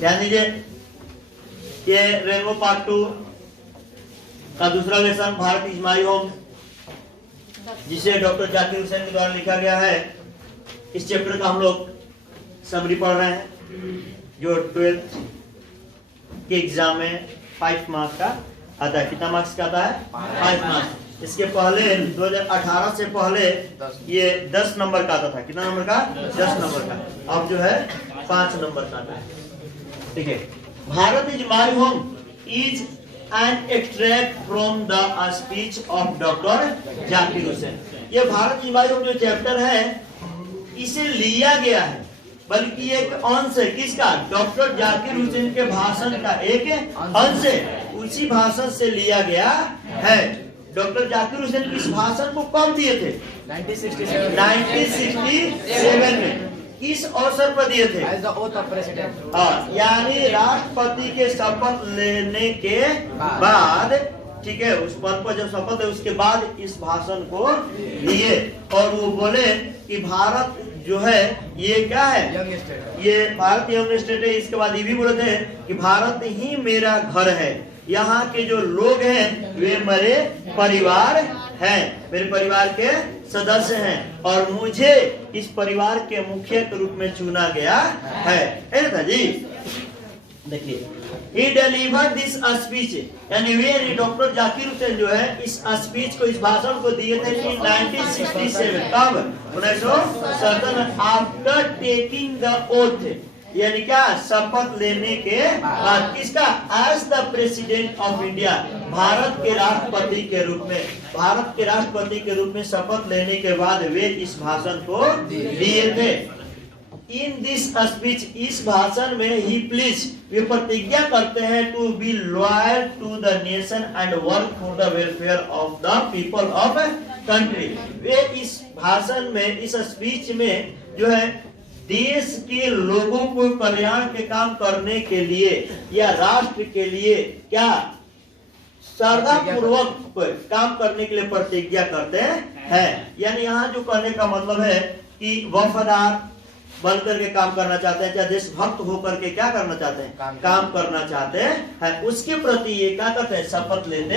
ध्यान दीजिए, ये रेनबो पार्ट 2 का दूसरा lesson Bharat is my home, जिसे डॉक्टर जाकिर हुसैन के द्वारा लिखा गया है। इस चैप्टर का हम लोग समरी पढ़ रहे हैं, जो 12th के एग्जाम में 5 मार्क्स का आता है। कितना मार्क्स का आता है? 5 मार्क्स। इसके पहले 2018 से पहले ये 10 नंबर का आता था। कितना नंबर का? 10 नंबर का। अब जो है 5 नंबर का आता है। ठीक है। Bharat is my home is an extract from the speech of doctor Zakir Hussain. ये भारत इज माई होम जो चैप्टर है, इसे लिया गया है, बल्कि एक अंश है। किसका? डॉक्टर जाकिर हुसैन के भाषण का एक अंश है। उसी भाषण से लिया गया है। डॉक्टर जाकिर हुसैन इस भाषण को कब दिए थे? 1967 में। किस अवसर पर दिए थे? As the oath of president. यानी राष्ट्रपति के शपथ लेने के बाद, ठीक है, उस पद पर जब शपथ है उसके बाद इस भाषण को दिए। और वो बोले कि भारत जो है ये क्या है? Young state. ये भारत यंग स्टेट है। इसके बाद ये भी बोले थे कि भारत ही मेरा घर है, यहाँ के जो लोग हैं वे मेरे परिवार हैं, मेरे परिवार के सदस्य हैं, और मुझे इस परिवार के मुखिया के रूप में चुना गया है। ऐसा जी, देखिए, he delivered this speech, यानी वे डॉक्टर जाकिर हुसैन जो है इस स्पीच को, इस भाषण को दिए थे 1967। कब? 1967। आफ्टर टेकिंग द ओथ, यानी क्या? शपथ लेने के बाद। किसका? As the president of India, Bharat के राष्ट्रपति के रूप में। भारत के राष्ट्रपति के रूप में शपथ लेने के बाद वे इस भाषण को दिए थे। इन दिस स्पीच, इस भाषण में ही प्लीज, वे प्रतिज्ञा करते हैं to be loyal to the nation and work for the welfare of the people of country. वे इस भाषण में, इस स्पीच में जो है देश के लोगों को कल्याण के काम करने के लिए या राष्ट्र के लिए क्या श्रद्धा पूर्वक काम करने के लिए प्रतिज्ञा करते हैं। यानी यहाँ जो कहने का मतलब है कि वफादार बनकर के काम करना चाहते हैं, चाहे देशभक्त होकर के क्या करना चाहते हैं? काम करना चाहते हैं। उसके प्रति ये क्या करते हैं? शपथ लेते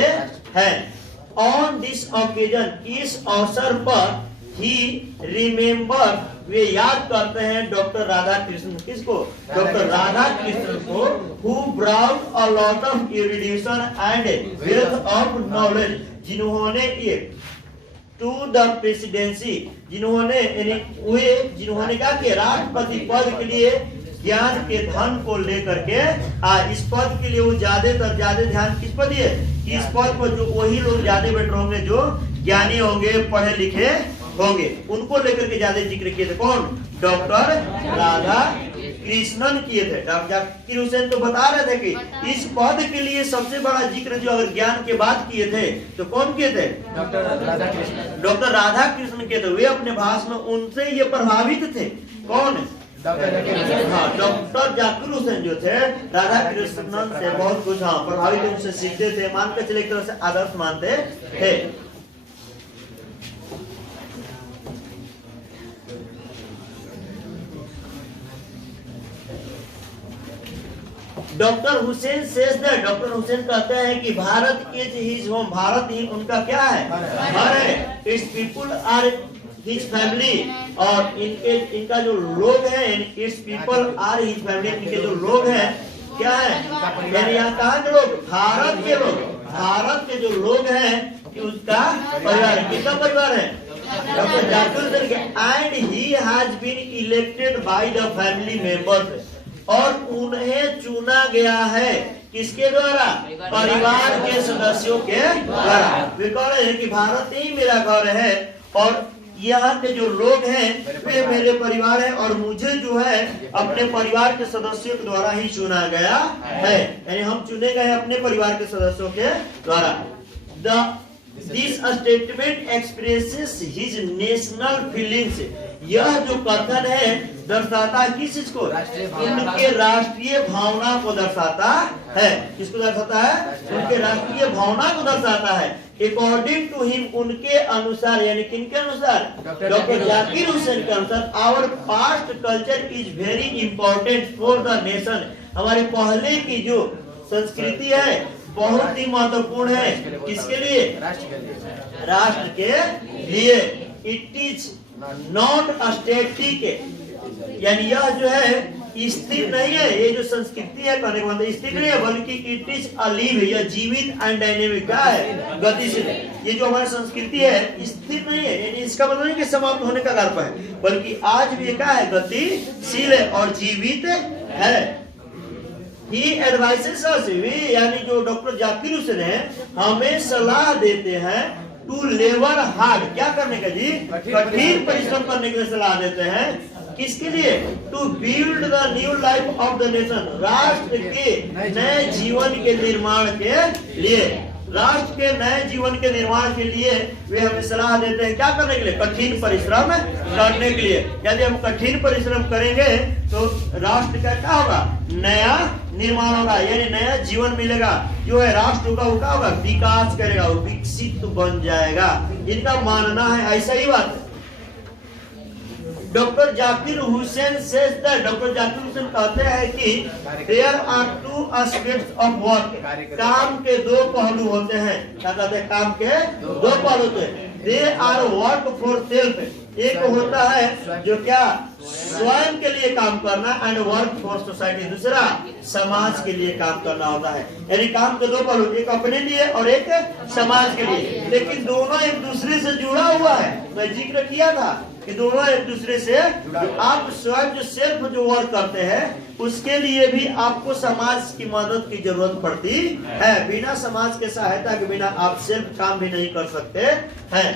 हैं। ऑन दिस ओकेजन, इस अवसर पर ही रिमेम्बर, वे याद करते हैं डॉक्टर राधा कृष्ण। किसको? डॉक्टर राधा कृष्ण को, who brought a lot of erudition and wealth of knowledge, जिन्होंने ये टू द प्रेसिडेंसी, जिन्होंने क्या किया? राष्ट्रपति पद के लिए ज्ञान के धन को लेकर के इस पद के लिए वो ज्यादा ध्यान किस पर दिए? इस पद पर जो वही लोग ज्यादा बेटर होंगे जो ज्ञानी होंगे, पढ़े लिखे होंगे, उनको लेकर के ज्यादा जिक्र किए थे। कौन? डॉक्टर राधा कृष्णन किए थे। डॉक्टर जाकिर हुसैन तो बता रहे थे कि इस पद के लिए सबसे बड़ा जिक्र जो अगर ज्ञान के बात किए थे तो कौन किए थे? डॉक्टर राधा कृष्ण। डॉक्टर राधा कृष्ण किए थे। वे अपने भाषण में उनसे ये प्रभावित थे। कौन? डॉक्टर जाकिर हुसैन जो थे राधा कृष्णन से बहुत कुछ प्रभावित, उनसे सीखते थे, मान के चले एक तरह से आदर्श मानते थे। Doctor Hussain says that, doctor Hussain कहते हैं कि Bharat is his home, Bharat ही उनका क्या है? घर है। It's people are his family, और इनका जो लोग हैं, it's people are his family, इनके जो लोग हैं क्या है? यानी यहाँ कहाँ के लोग? भारत के लोग। भारत के जो लोग हैं उसका परिवार। कितना परिवार है? डॉक्टर जाकिर हुसैन के। And he has been elected by the family members, और उन्हें चुना गया है किसके द्वारा? परिवार के सदस्यों के द्वारा। वे कह रहे हैं कि भारत ही मेरा घर है और यहाँ के जो लोग हैं वे मेरे परिवार हैं, और मुझे जो है अपने परिवार के सदस्यों के द्वारा ही चुना गया है। यानी हम चुने गए अपने परिवार के सदस्यों के द्वारा। The this statement expresses his national feelings. यह जो कथन है दर्शाता है किस चीज को? उनके राष्ट्रीय भावना को दर्शाता है। किसको दर्शाता है? उनके राष्ट्रीय भावना को दर्शाता है। अकॉर्डिंग टू हिम, उनके अनुसार, यानी किनके अनुसार? डॉक्टर जाकिर हुसैन के अनुसार, our past culture is very important for the nation. हमारे पहले की जो संस्कृति है बहुत ही महत्वपूर्ण है। किसके लिए? राष्ट्र के लिए। इट इज नॉट स्टैटिक, यानी यह जो है स्थिर नहीं है। ये जो संस्कृति है कहने का मतलब स्थिर नहीं है, बल्कि इट इज अलिव, यह जीवित एंड डायनेमिक। क्या है? गतिशील। ये जो हमारी संस्कृति है स्थिर नहीं है, यानी इसका मतलब नहीं कि समाप्त होने का गर्भ है, बल्कि आज भी क्या है? गतिशील है और जीवित है। He advises us, यानी जो डॉक्टर जाकिर हुसैन है हमें सलाह देते हैं टू लेबर हार्ड। क्या करने का जी? कठिन परिश्रम करने के लिए सलाह देते हैं। किसके लिए? To build the new life of the nation, राष्ट्र के नए जीवन के निर्माण के लिए। राष्ट्र के नए जीवन के निर्माण के लिए वे हमें सलाह देते हैं। क्या करने के लिए? कठिन परिश्रम करने के लिए। यदि हम कठिन परिश्रम करेंगे तो राष्ट्र का क्या होगा? नया निर्माण होगा, यानी नया जीवन मिलेगा। जो है राष्ट्र होगा वो क्या होगा? विकास करेगा, वो विकसित बन जाएगा। इनका मानना है, ऐसा ही बात है। Doctor Zakir Hussain says that, doctor Zakir Hussain कहते हैं कि there are two aspects of work, काम के दो पहलू होते हैं। क्या कहते हैं? काम के दो पहलू होते हैं। They are work for self, एक होता है जो क्या? स्वयं के लिए काम करना, एंड वर्क फॉर सोसाइटी, दूसरा समाज के लिए काम करना होता है। यानी काम के दो पहलू, एक अपने लिए और एक समाज के लिए, लेकिन दोनों एक दूसरे से जुड़ा हुआ है। मैं जिक्र किया था कि दोनों एक दूसरे से, आप स्वयं जो सेल्फ जो वर्क करते हैं उसके लिए भी आपको समाज की मदद की जरूरत पड़ती है। बिना समाज के सहायता के बिना आप सेल्फ काम भी नहीं कर सकते हैं।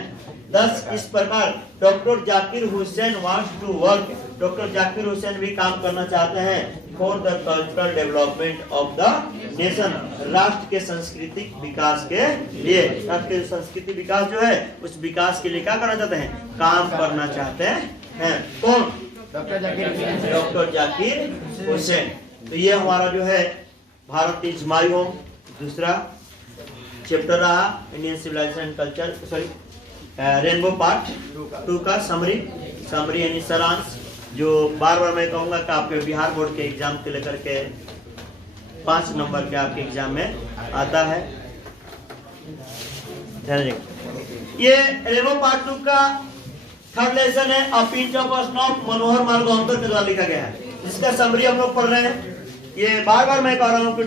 दस इस प्रकार doctor Zakir Hussain wants to work, doctor Zakir Hussain भी काम करना चाहते हैं for the cultural development of the nation, राष्ट्र के सांस्कृतिक विकास के लिए। राष्ट्र के सांस्कृतिक विकास जो है उस विकास के लिए क्या करना चाहते हैं? काम करना चाहते हैं। कौन? डॉक्टर जाकिर हुसैन। तो ये हमारा जो है भारत इज माय होम दूसरा चैप्टर रहा, Indian civilization and culture, sorry rainbow part 2 का समरी यानी सारांश, जो बार बार मैं कहूंगा कि आपके बिहार बोर्ड के एग्जाम के लेकर के 5 नंबर के आपके एग्जाम में आता है। ये रेनबो पार्ट 2 का थर्ड लेसन है। अ पिंच ऑफ स्नॉट मनोहर मार्गवंतर के द्वारा लिखा गया है, जिसका समरी हम लोग पढ़ रहे हैं। ये बार बार मैं कह रहा हूँ कि